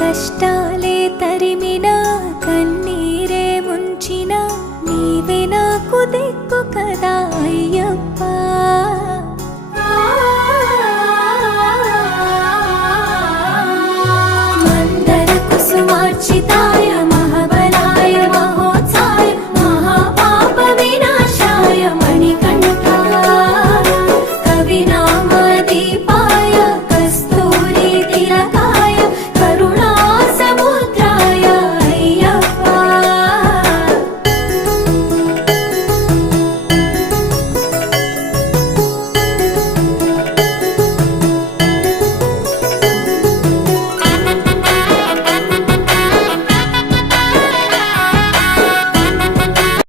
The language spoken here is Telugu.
కష్టాలే తరిమినా కన్నీరే ముంచినా నీవే నాకు దిక్కు కదా అయ్యప్ప. మందర కుసుమార్చితాయ